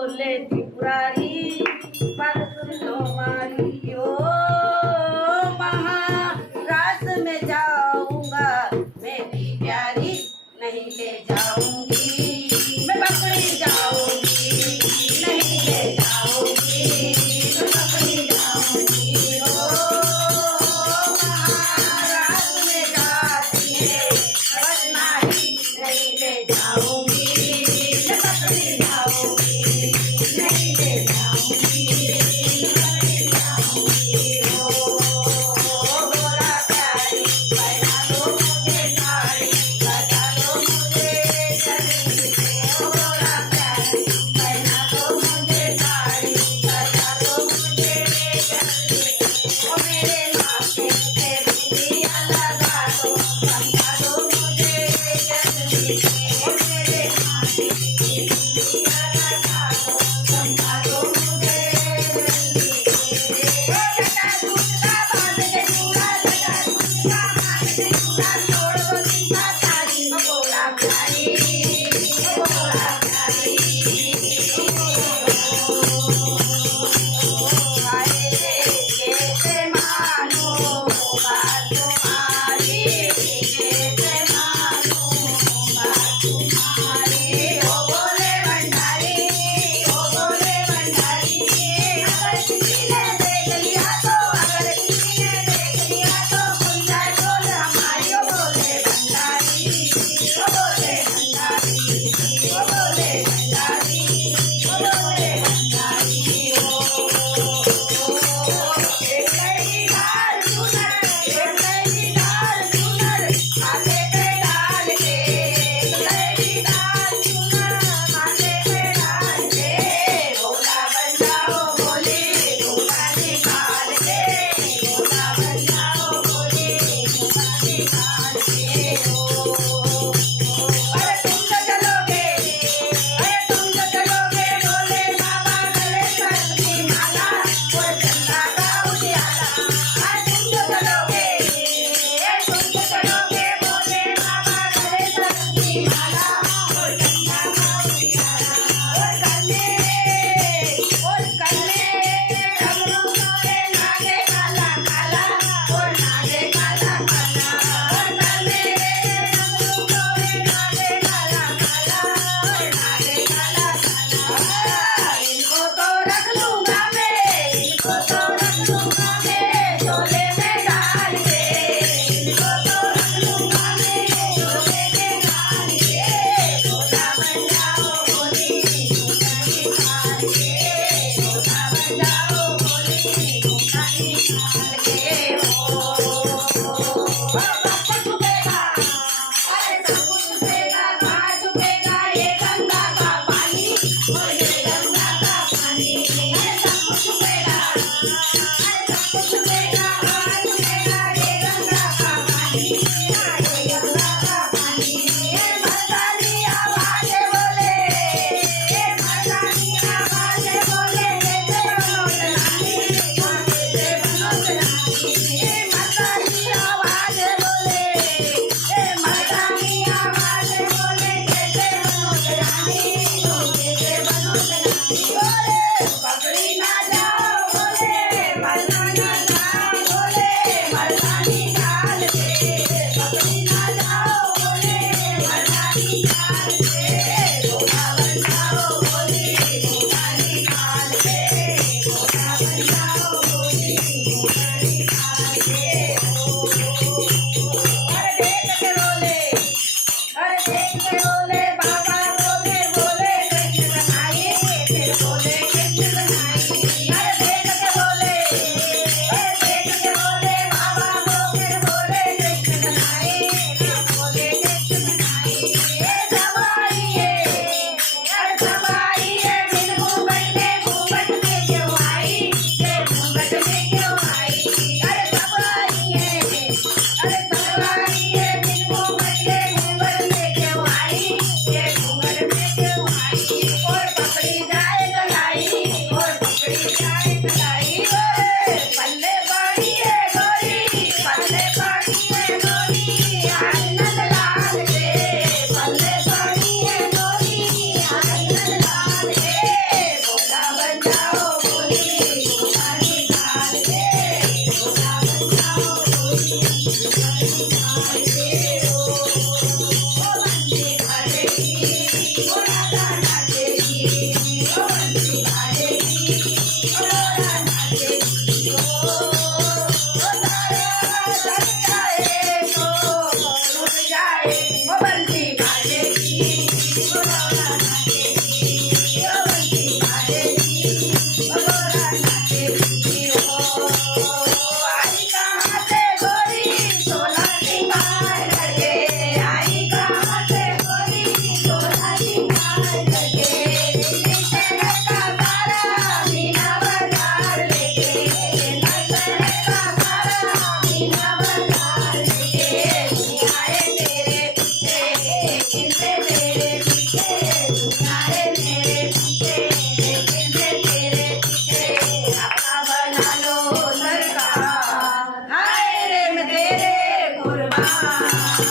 बोले त्रिपुरारी बात सुन लो मारी ओ महाराज में जाऊंगा मैं भी प्यारी नहीं ले जाऊंगी मैं बकरी जाऊंगी नहीं ले जाऊंगी मैं बकरी जाऊंगी ओ महाराज में जाती है बस नारी नहीं ले जाऊंगी मैं बकरी जाऊंगी नहीं ले जाऊंगी मैं बकरी जाऊंगी ओ गोरा प्यारी पहना दो मुझे साड़ी बता दो मुझे जल्दी से ओ गोरा प्यारी पहना दो मुझे साड़ी बता दो मुझे जल्दी से ओ मेरे माथे पे बिंदिया लगा दो समझा दो मुझे जल्दी से ओ मेरे माथे पे बिंदिया लगा दो समझा दो मुझे जल्दी से ओ जटा दूसरा बांध के चूड़ा जटा दूसरा बांध के चूड़ा छोड़ दो चिंता सारी ओ गोरा प्यारी ओ गोरा प्यारी आए कैसे मानो बात तुम्हारी कैसे मानो बात तुम्हारी ओ बोले भंडारी ओ बोले भंडारी अगर किसी ने देख लिया तो अगर किसी ने देख लिया तो खुल जाए बोल हमारी ओ बोले भंडारी ओ बोले भंडारी ओ बोले भंडारी ओ बोले भंडारी एक नई डाल सुनर एक नई डाल सुनर माथे पे डाल के एक नई डाल सुनर माथे पे डाल के भोला बन जाओ भोले भोला निकाल के भोला बन जाओ भोले भोला निकाल के अरे तुम तो चलोगे अरे तुम तो चलोगे भोले बाबा गले की माला और चंदा का उजियाला अरे तुम तो चलोगे तुम तो चलोगे भोले बाबा गले की माला और चंदा का उजियाला और कन्ने डमरू मोरे नागे काला काला और नागे काला काला और कन्ने डमरू मोरे नागे काला काला और नागे काला काला इनको तो रख लूंगा मैं इनको तो रख लूंगा मैं झोले में डाल के इनको तो रख लूंगा मैं झोले में डाल के भोला बन जाओ भोली भोला निकाल के भोला बन जाओ भोली भोला निकाल के सब कुछ छुपेगा अरे सब कुछ छुपेगा कहाँ छुपेगा ये गंगा का पानी और ये गंगा का पानी अरे सब कुछ छुपेगा अरे सब कुछ छुपेगा कहाँ छुपेगा ये गंगा का पानी ये गंगा का पानी मर्दानी आवाज़ बोले मर्दानी आवाज़ बोले जैसे बनोट रानी जैसे बनोट रानी मर्दानी आवाज़ बोले मर्दानी आवाज़ बोले जैसे बनोट रानी जैसे बनोट रानी बोले पकड़ी ना जाओ बोले मरना ना जाओ बोले मर्दानी डाल के पकड़ी ना जाओ बोले मर्दानी डाल के भोला बन जाओ भोली भोला निकाल के भोला बन जाओ भोली भोला निकाल के अरे देख के बोले बाबा बोले बोले कृष्ण बनाए फिर बोले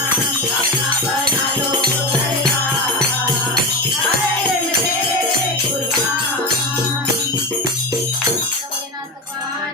अपना बना लो